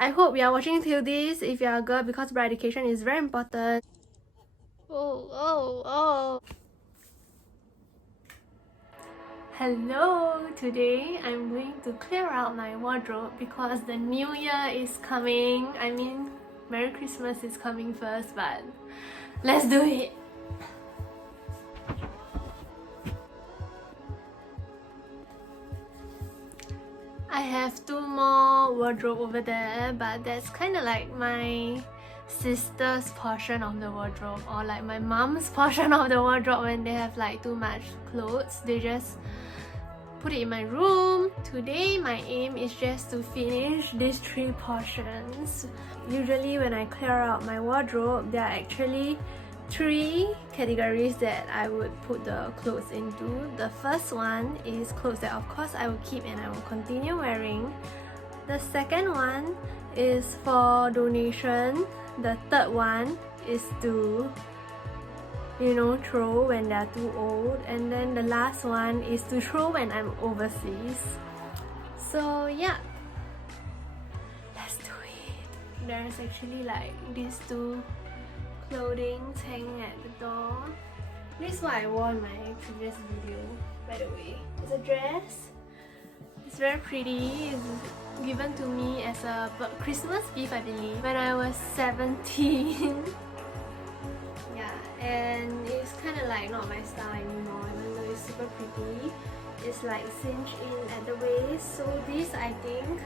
I hope you are watching till this if you are a girl, because bra education is very important. Oh. Hello! Today I'm going to clear out my wardrobe because the new year is coming. I mean, Merry Christmas is coming first, but let's do it! I have 2 more wardrobe over there, but that's kind of like my sister's portion of the wardrobe, or like my mom's portion of the wardrobe. When they have like too much clothes, they just put it in my room. Today my aim is just to finish these 3 portions. Usually when I clear out my wardrobe, there are actually 3 categories that I would put the clothes into. The first one is clothes that of course I will keep and I will continue wearing. The second one is for donation. The third one is to, you know, throw when they're too old. And then the last one is to throw when I'm overseas. So yeah, let's do it. There's actually like these 2 clothing hanging at the door. This is what I wore in my previous video, by the way. It's a dress. It's very pretty. It's given to me as a Christmas gift, I believe, when I was 17. Yeah, and it's kind of like not my style anymore, even though it's super pretty. It's like cinched in at the waist. So this, I think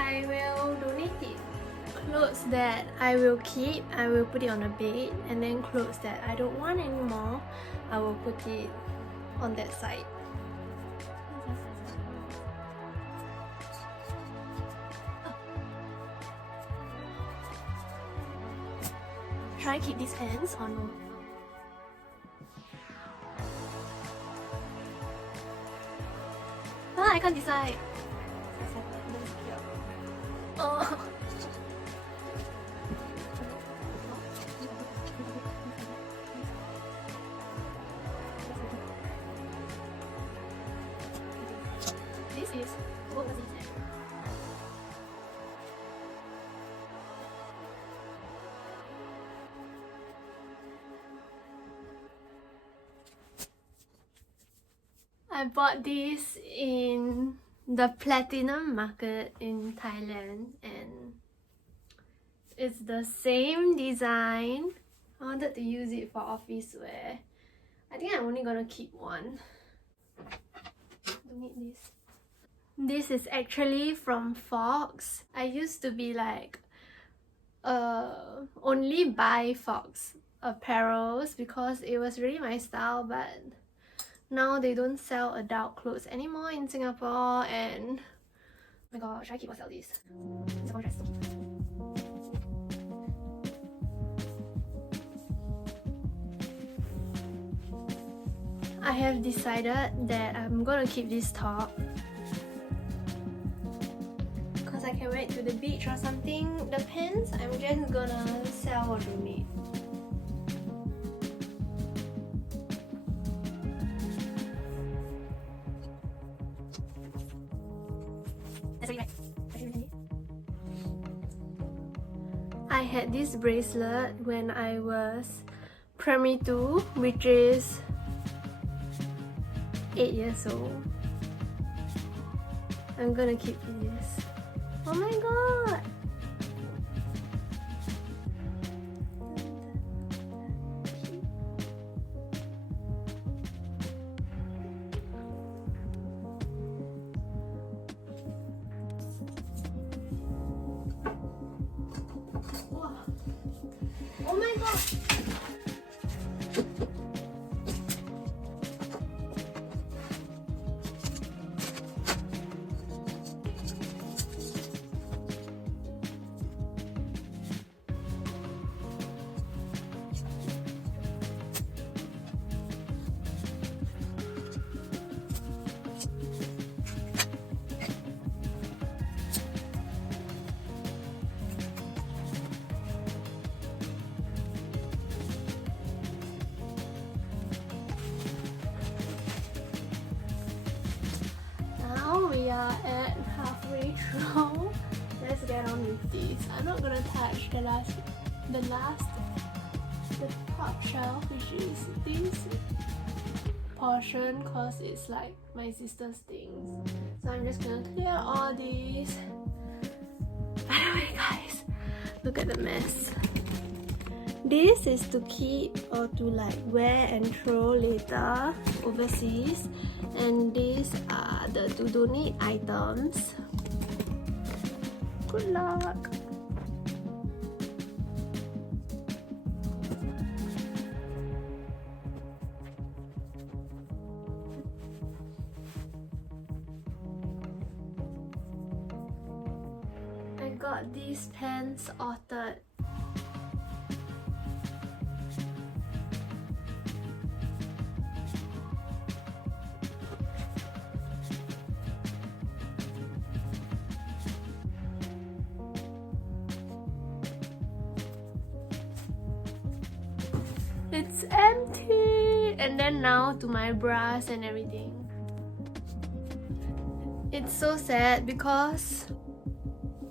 I will donate it. Clothes that I will keep, I will put it on a bed, and then clothes that I don't want anymore, I will put it on that side. Should I keep these pants or no? I can't decide. Oh. This is what was it? I bought this in the Platinum Market in Thailand, and it's the same design. I wanted to use it for office wear. I think I'm only gonna keep one. Don't need this. This is actually from Fox. I used to be like only buy Fox apparels because it was really my style, but now they don't sell adult clothes anymore in Singapore. And oh my god, should I keep or sell this? It's a dress. I have decided that I'm gonna keep this top because I can wear it to the beach or something. The pants, I'm just gonna sell or donate. I had this bracelet when I was primary 2, which is 8 years old. I'm gonna keep this. Oh my god! Oh my god! with this. I'm not gonna touch the top shelf, which is this portion, cause it's like my sister's things. So I'm just gonna clear all these. By the way, guys, look at the mess. This is to keep or to like wear and throw later overseas, and these are the to donate items. Good luck. I got these pants altered. It's empty! And then now to my bras and everything. It's so sad because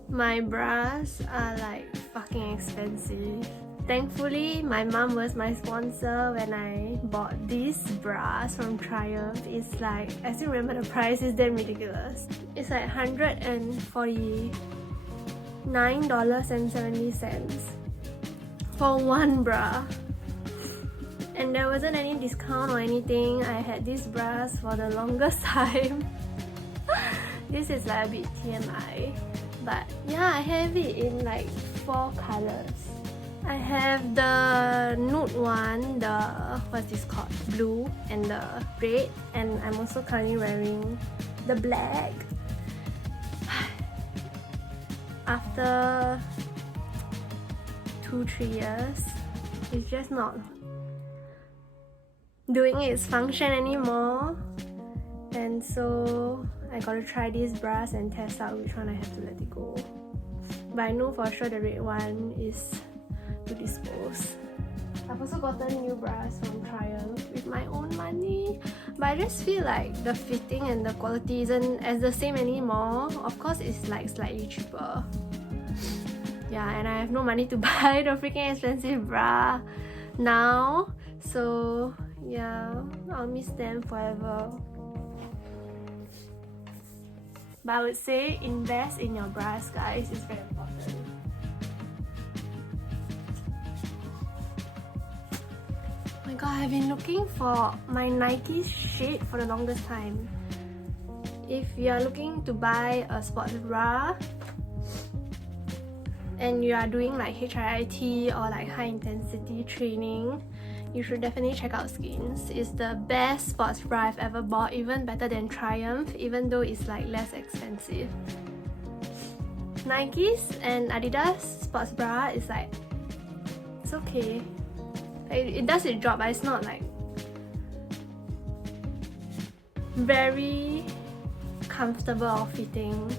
my bras are like fucking expensive. Thankfully, my mom was my sponsor when I bought these bras from Triumph. It's like, I still remember the price, is damn ridiculous. It's like $149.70 for one bra. And there wasn't any discount or anything. I had these bras for the longest time. This is like a bit TMI. But yeah, I have it in like 4 colors. I have the nude one, the, what's this called? Blue, and the red. And I'm also currently wearing the black. After 2-3 years, it's just not doing its function anymore, and so I gotta try these bras and test out which one I have to let it go. But I know for sure the red one is to dispose. I've also gotten new bras from Triumph with my own money, but I just feel like the fitting and the quality isn't as the same anymore. Of course, it's like slightly cheaper. Yeah, and I have no money to buy the freaking expensive bra now, so yeah, I'll miss them forever. But I would say invest in your bras, guys. It's very important. Oh my god, I've been looking for my Nike shade for the longest time. If you are looking to buy a sports bra and you are doing like HIIT or like high intensity training, you should definitely check out Skins. It's the best sports bra I've ever bought, even better than Triumph, even though it's like less expensive. Nike's and Adidas sports bra is like, it's okay. It does its job, but it's not like very comfortable or fitting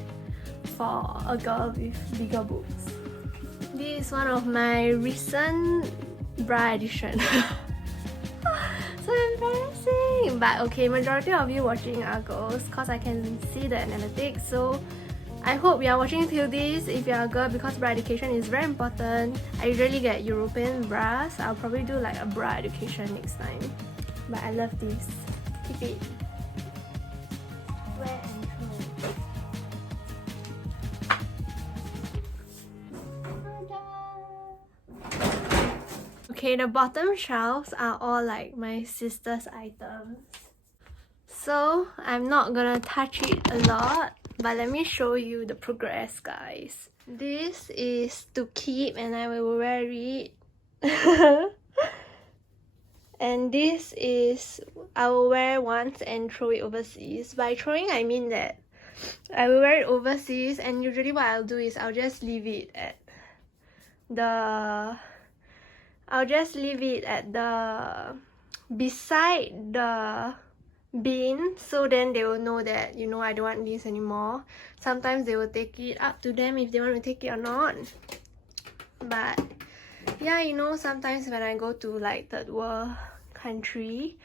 for a girl with bigger boobs. This is one of my recent bra edition. So embarrassing, but okay, majority of you watching are girls because I can see the analytics, so I hope you are watching till this if you are a girl, because bra education is very important. I usually get European bras. I'll probably do like a bra education next time, but I love this. Keep it. Wear and throw. Okay, the bottom shelves are all like my sister's items, so I'm not gonna touch it a lot, but let me show you the progress, guys. This is to keep and I will wear it. And this is I will wear once and throw it overseas. By throwing, I mean that I will wear it overseas, and usually what I'll do is I'll just leave it at the beside the bin, so then they will know that, you know, I don't want this anymore. Sometimes they will take it, up to them if they want to take it or not. But yeah, you know, sometimes when I go to like third world country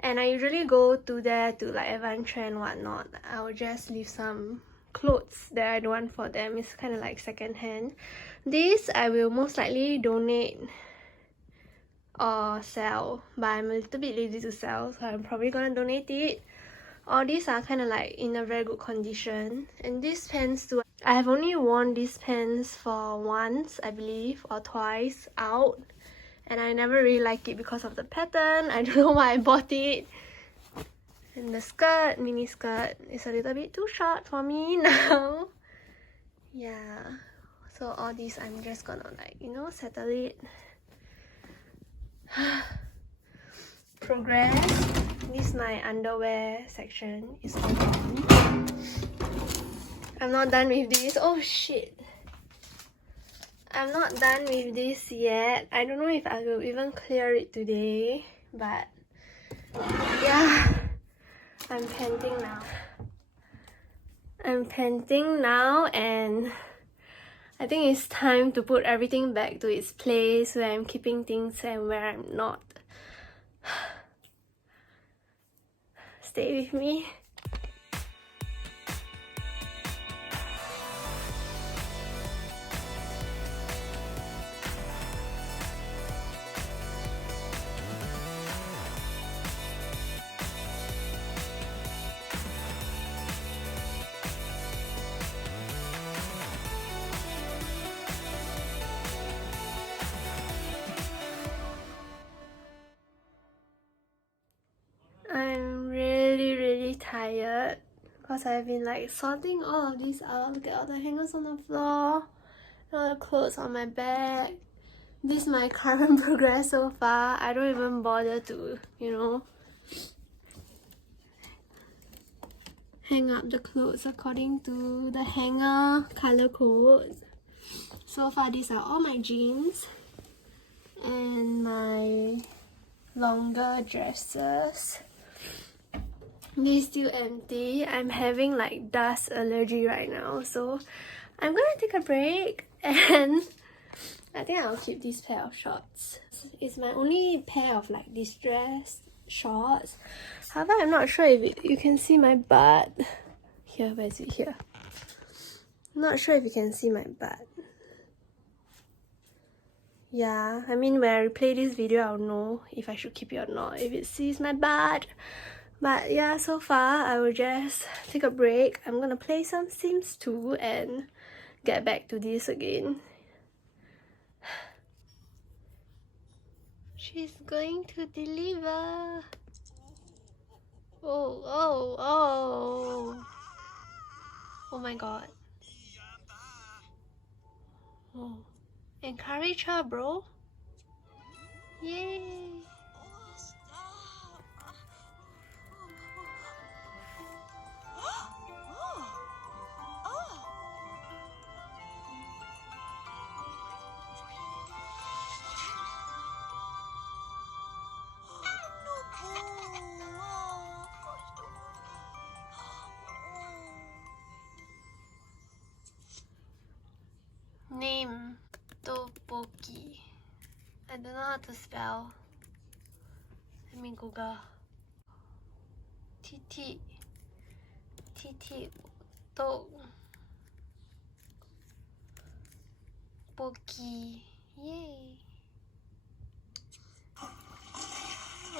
and I usually go to there to like adventure and whatnot, I will just leave some clothes that I don't want for them. It's kind of like second hand. This I will most likely donate or sell, but I'm a little bit lazy to sell, so I'm probably gonna donate it. All these are kind of like in a very good condition. And these pants too, I have only worn these pants for once, I believe, or twice out, and I never really like it because of the pattern. I don't know why I bought it. And the skirt, mini skirt, is a little bit too short for me now. Yeah, so all these I'm just gonna like, you know, settle it. Progress. This is my underwear section. It's all gone. I'm not done with this. Oh shit. I'm not done with this yet. I don't know if I will even clear it today, but yeah. I'm panting now. I'm panting now, and I think it's time to put everything back to its place, where I'm keeping things and where I'm not. Stay with me. I'm really tired because I've been like sorting all of these out. Look at all the hangers on the floor, all the clothes on my bag. This is my current progress so far. I don't even bother to, you know, hang up the clothes according to the hanger color codes. So far these are all my jeans and my longer dresses. This is still empty. I'm having like dust allergy right now, so I'm gonna take a break, and I think I'll keep this pair of shorts. It's my only pair of like distressed shorts. However, I'm not sure if you can see my butt. Here, where is it? Here. I'm not sure if you can see my butt. Yeah, I mean, when I replay this video, I'll know if I should keep it or not, if it sees my butt. But yeah, so far, I will just take a break. I'm gonna play some Sims 2 and get back to this again. She's going to deliver. Oh. Oh my god. Oh. Encourage her, bro. Yay. Name Topoki. I don't know how to spell. Let me Google. Titi to Poki. Yay.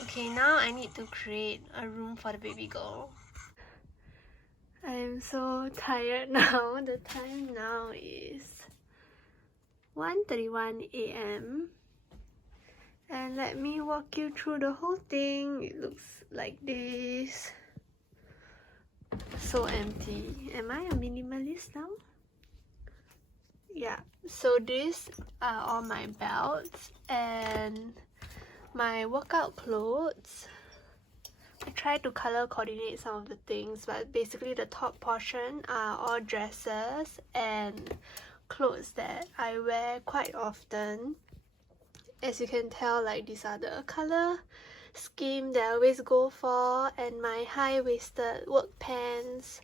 Okay, now I need to create a room for the baby girl. I am so tired now. The time now is 1:31 AM. And let me walk you through the whole thing. It looks like this. So empty. Am I a minimalist now? Yeah. So these are all my belts and my workout clothes. I tried to color coordinate some of the things, but basically the top portion are all dresses and clothes that I wear quite often. As you can tell, like these are the color scheme that I always go for, and my high-waisted work pants.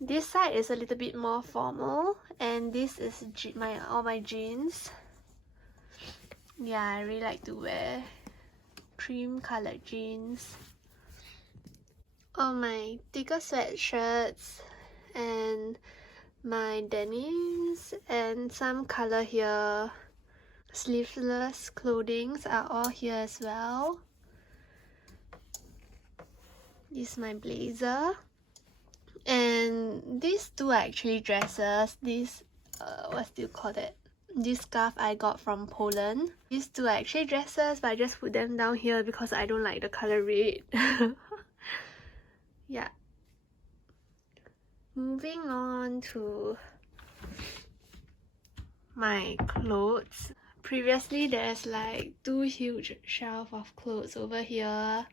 This side is a little bit more formal, and this is all my jeans. Yeah, I really like to wear cream colored jeans. All my thicker sweatshirts and my denims and some color here. Sleeveless clothings are all here as well. This is my blazer. And these two are actually dresses. This, what do you call that? This scarf I got from Poland. These two are actually dresses, but I just put them down here because I don't like the color red. Yeah. Moving on to my clothes. Previously, there's like 2 huge shelves of clothes over here.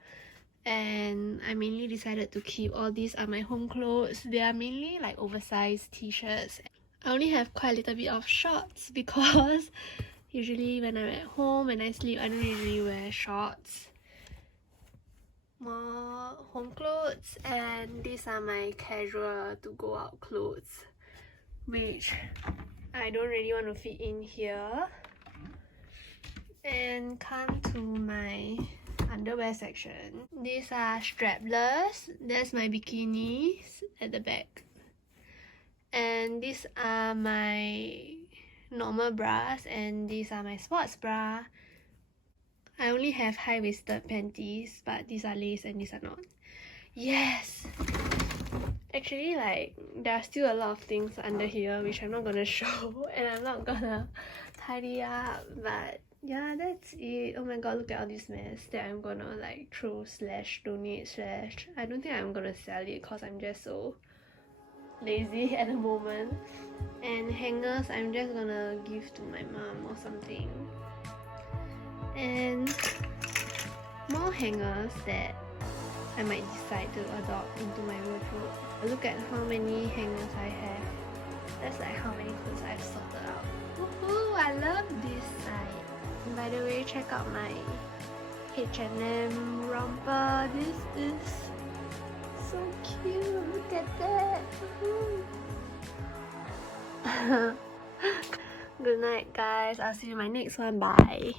And I mainly decided to keep all these are my home clothes. They are mainly like oversized t-shirts. I only have quite a little bit of shorts because usually when I'm at home and I sleep, I don't usually wear shorts. More home clothes, and these are my casual to go out clothes, which I don't really want to fit in here. And come to my underwear section. These are strapless. That's my bikinis at the back. And these are my normal bras, and these are my sports bra. I only have high-waisted panties, but these are lace and these are not. Yes! Actually, like, there are still a lot of things under here which I'm not gonna show and I'm not gonna tidy up, but yeah, that's it. Oh my god, look at all this mess that I'm gonna like throw / donate / I don't think I'm gonna sell it because I'm just so lazy at the moment. And hangers I'm just gonna give to my mom or something. And more hangers that I might decide to adopt into my wardrobe. Look at how many hangers I have. That's like how many clothes I've sorted out. Woohoo! I love this side. And by the way, check out my H&M romper. This is so cute. Look at that. Good night, guys. I'll see you in my next one. Bye.